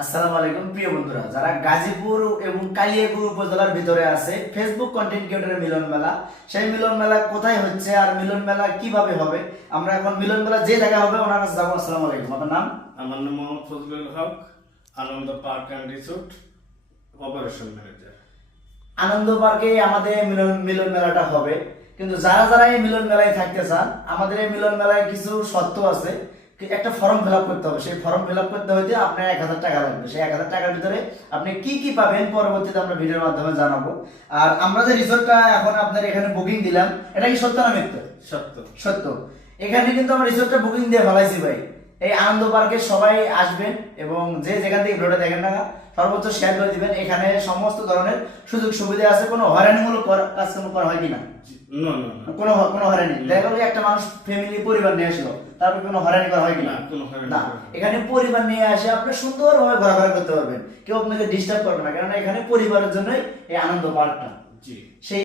আসসালামু আলাইকুম প্রিয় বন্ধুরা, যারা গাজীপুর এবং কালিয়াকৈর উপজেলার ভিতরে আছে, ফেসবুক কন্টেন্ট ক্রিয়েটরের মিলন মেলা, সেই মিলন মেলা কোথায় হচ্ছে আর মিলন মেলা কিভাবে হবে, আমরা এখন মিলন মেলা যে জায়গা হবে ওনার কাছে যাবো। আসসালামু আলাইকুম, আপনার নাম? আমার নাম Mohammad Fazlul Haque, Ananda park and resort operation manager. Ananda পার্কে আমাদের মিলন মিলন মেলাটা হবে, কিন্তু যারা যারা এই মিলন মেলায় থাকতে চান, আমাদের এই মিলন মেলায় কিছু শর্ত আছে। একটা ফর্ম ফিল আপ করতে হবে, সেই ফর্ম ফিল আপ করতে হইতে আপনার 1000 টাকা লাগবে। সেই 1000 টাকার ভিতরে আপনি কি কি পাবেন পরবর্তীতে আমরা ভিডিওর মাধ্যমে জানাবো। আর আমরা যে রিসোর্টটা এখন আপনার এখানে বুকিং দিলাম, এটা কি সত্য না মিথ্যা? সত্য। সত্য। এখানে কিন্তু আমরা রিসোর্টটা বুকিং দিয়ে ফেলাইছি ভাই। এই আনন্দ পার্কে সবাই আসবেন এবং যে যেখান থেকে ভিডিওটা দেখেন না সর্বোচ্চ শেয়ার করে দিবেন। এখানে সমস্ত ধরনের সুযোগ সুবিধা আছে, কোনো হয়রানিমূলক কাজকর্ম করা হয় কিনা? না না না, কোনো কোনো হয়রানি। দেখা গেল একটা মানুষ ফ্যামিলি পরিবার নিয়ে আসলো, তারপর কোনো হয়রানি করা হয় কিনা? না, কোনো হয়রানি না, করা হয় না। এখানে পরিবার নিয়ে আসে আপনি সুন্দরভাবে ঘোরাফেরা করতে পারবেন, কেউ আপনাকে ডিস্টার্ব করবে না, কারণ এখানে পরিবারের জন্যই এই আনন্দ পার্কটা। জি। সেই